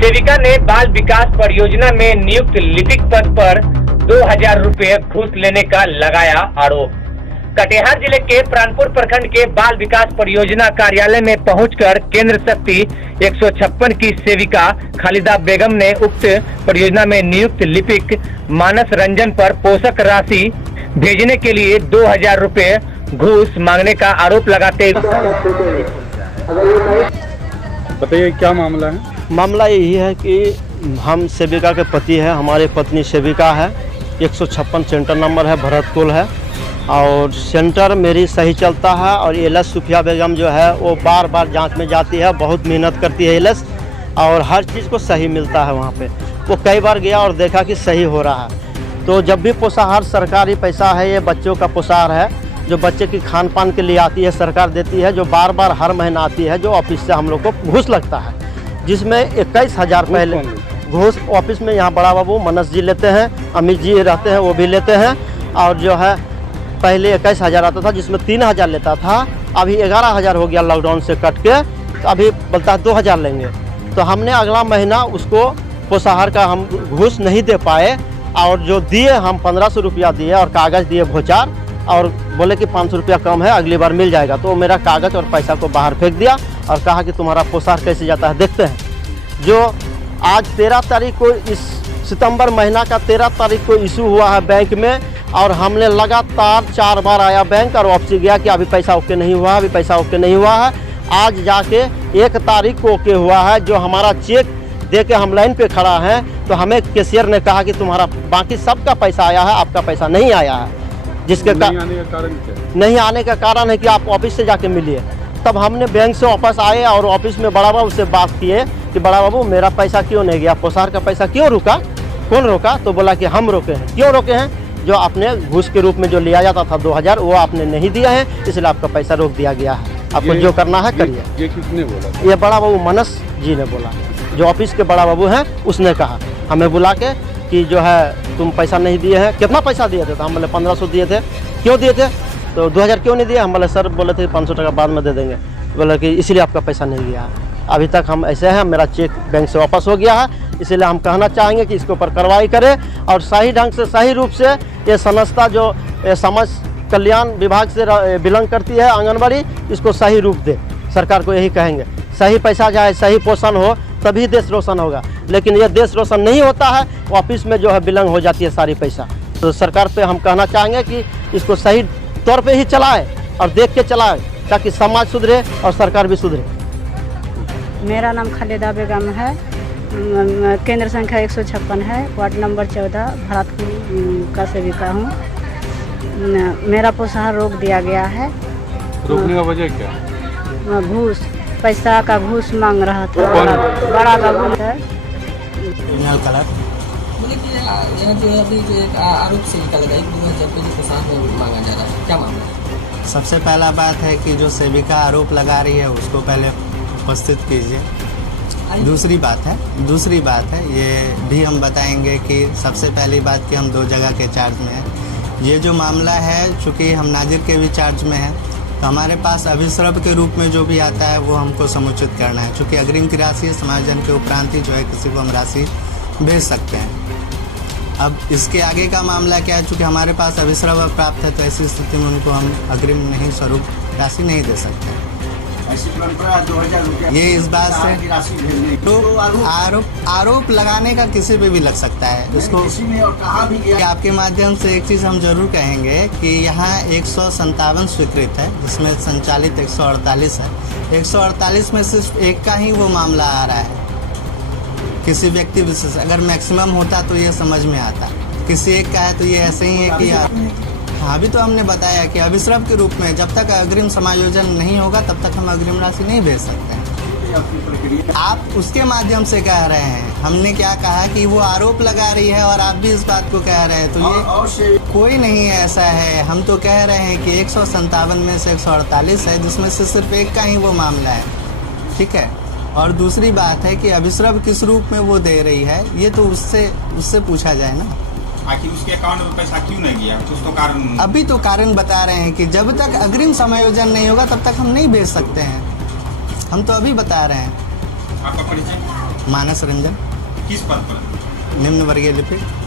सेविका ने बाल विकास परियोजना में नियुक्त लिपिक पद पर 2000 रुपए घूस लेने का लगाया आरोप। कटिहार जिले के प्राणपुर प्रखंड के बाल विकास परियोजना कार्यालय में पहुंचकर केंद्र शक्ति 156 की सेविका खालिदा बेगम ने उक्त परियोजना में नियुक्त लिपिक मानस रंजन पर पोषक राशि भेजने के लिए 2000 रुपए घूस मांगने का आरोप लगाते। बताइए क्या मामला है? मामला यही है कि हम सेविका के पति हैं, हमारे पत्नी सेविका है, 156 सेंटर नंबर है, भरतकुल है और सेंटर मेरी सही चलता है। और एलएस सुफिया बेगम जो है वो बार बार जांच में जाती है, बहुत मेहनत करती है एलएस और हर चीज़ को सही मिलता है वहाँ पे। वो कई बार गया और देखा कि सही हो रहा है। तो जब भी पोषाहार सरकारी पैसा है, ये बच्चों का पोषाहार है जो बच्चे की खान पान के लिए आती है, सरकार देती है, जो बार बार हर महीना आती है, जो ऑफिस से हम लोग को घूस लगता है, जिसमें 21,000 पहले घूस ऑफिस में यहाँ बड़ा बाबू मनस जी लेते हैं, अमित जी रहते हैं वो भी लेते हैं। और जो है पहले 21,000 आता था जिसमें 3,000 लेता था, अभी 11,000 हो गया लॉकडाउन से कट के, तो अभी बोलता है 2,000 लेंगे। तो हमने अगला महीना उसको पोषाहार का हम घूस नहीं दे पाए और जो दिए हम 1500 रुपया दिए और कागज़ दिए भोचार और बोले कि 500 रुपया कम है, अगली बार मिल जाएगा। तो मेरा कागज़ और पैसा को बाहर फेंक दिया और कहा कि तुम्हारा पोषाहार कैसे जाता है देखते हैं। जो आज 13 तारीख को, इस सितंबर महीना का 13 तारीख को इशू हुआ है बैंक में और हमने लगातार 4 बार आया बैंक और ऑफिस गया कि अभी पैसा ओके नहीं हुआ, अभी पैसा ओके नहीं हुआ है। आज जाके 1 तारीख को ओके हुआ है। जो हमारा चेक दे के हम लाइन पे खड़ा है तो हमें कैशियर ने कहा कि तुम्हारा बाकी सबका पैसा आया है, आपका पैसा नहीं आया है। जिसके नहीं आने का कारण क्या? नहीं आने का कारण है कि आप ऑफिस से जाके मिलिए। तब हमने बैंक से वापस आए और ऑफिस में बड़ा बाबू से बात किए कि बड़ा बाबू मेरा पैसा क्यों नहीं गया, पोषाहार का पैसा क्यों रुका, कौन रोका? तो बोला कि हम रोके हैं। क्यों रोके हैं? जो आपने घूस के रूप में जो लिया जाता था 2000 वो आपने नहीं दिया है, इसलिए आपका पैसा रोक दिया गया है। आपको जो करना है करिए। ये किसने बोला? ये बड़ा बाबू मनस जी ने बोला, जो ऑफिस के बड़ा बाबू हैं उसने कहा हमें बुला के कि जो है तुम पैसा नहीं दिए हैं। कितना पैसा दिए थे? तो हम बोले 1500 दिए थे। क्यों दिए थे? तो 2000 क्यों नहीं दिए? हम बोले सर बोले थे 500 टका बाद में दे देंगे। बोले कि इसलिए आपका पैसा नहीं गया है। अभी तक हम ऐसे हैं, मेरा चेक बैंक से वापस हो गया है, इसलिए हम कहना चाहेंगे कि इसके ऊपर कार्रवाई करें और सही ढंग से, सही रूप से ये संस्था जो समाज कल्याण विभाग से बिलोंग करती है, आंगनबाड़ी, इसको सही रूप दे। सरकार को यही कहेंगे, सही पैसा जाए, सही पोषण हो, तभी देश रोशन होगा। लेकिन ये देश रोशन नहीं होता है, ऑफिस में जो है बिलोंग हो जाती है सारी पैसा। तो सरकार पे हम कहना चाहेंगे कि इसको सही तौर पे ही चलाए और देख के चलाए ताकि समाज सुधरे और सरकार भी सुधरे। मेरा नाम खालिदा बेगम है, केंद्र संख्या 156 है, वार्ड नंबर 14, भरतपुर का सेविका हूँ। मेरा पोषाहार रोक दिया गया है। रोकने का वजह क्या? घूस, पैसा का घूस मांग रहा था बड़ा बाबू है। यहाँ जो अभी जो एक आरोप से निकल गया 2000 रुपये जो पोषाहार मांगा जा रहा है, क्या मामला है? सबसे पहला बात है कि जो सेविका आरोप लगा रही है उसको पहले उपस्थित कीजिए। दूसरी बात है ये भी हम बताएंगे कि सबसे पहली बात कि हम 2 जगह के चार्ज में हैं। ये जो मामला है चूँकि हम नाजिर के भी चार्ज में हैं तो हमारे पास अभिश्रव के रूप में जो भी आता है वो हमको समुचित करना है। चूँकि अग्रिम की राशि समायोजन के उपरांत ही जो है किसी को हम राशि भेज सकते हैं। अब इसके आगे का मामला क्या है? चूँकि हमारे पास अभिश्रव प्राप्त है तो ऐसी स्थिति में उनको हम अग्रिम नहीं स्वरूप राशि नहीं दे सकते। ऐसी परंपरा 2000 रुपया ये इस बात से राशि भेजने तो आरोप लगाने का किसी पे भी लग सकता है। उसको और कहा भी गया। आपके माध्यम से एक चीज़ हम जरूर कहेंगे कि यहाँ 157 स्वीकृत है जिसमें संचालित 148 है। 148 में सिर्फ एक का ही वो मामला आ रहा है। किसी व्यक्ति विशेष अगर मैक्सिमम होता तो ये समझ में आता, किसी एक का है तो ये ऐसे ही है कि हाँ, अभी तो हमने बताया कि अभिश्रव के रूप में जब तक अग्रिम समायोजन नहीं होगा तब तक हम अग्रिम राशि नहीं भेज सकते हैं। आप उसके माध्यम से कह रहे हैं, हमने क्या कहा कि वो आरोप लगा रही है और आप भी इस बात को कह रहे हैं, तो ये कोई नहीं ऐसा है। हम तो कह रहे हैं कि 157 में से 148 है जिसमें से सिर्फ एक का ही वो मामला है, ठीक है। और दूसरी बात है कि अभिश्रव किस रूप में वो दे रही है ये तो उससे पूछा जाए ना। आखिर उसके अकाउंट में पैसा क्यों नहीं गया? कुछ तो कारण, अभी तो कारण बता रहे हैं कि जब तक अग्रिम समायोजन नहीं होगा तब तक हम नहीं भेज सकते हैं। हम तो अभी बता रहे हैं। आपका परिचय? मानस रंजन, किस पद पर? निम्न वर्गीय लिपिक।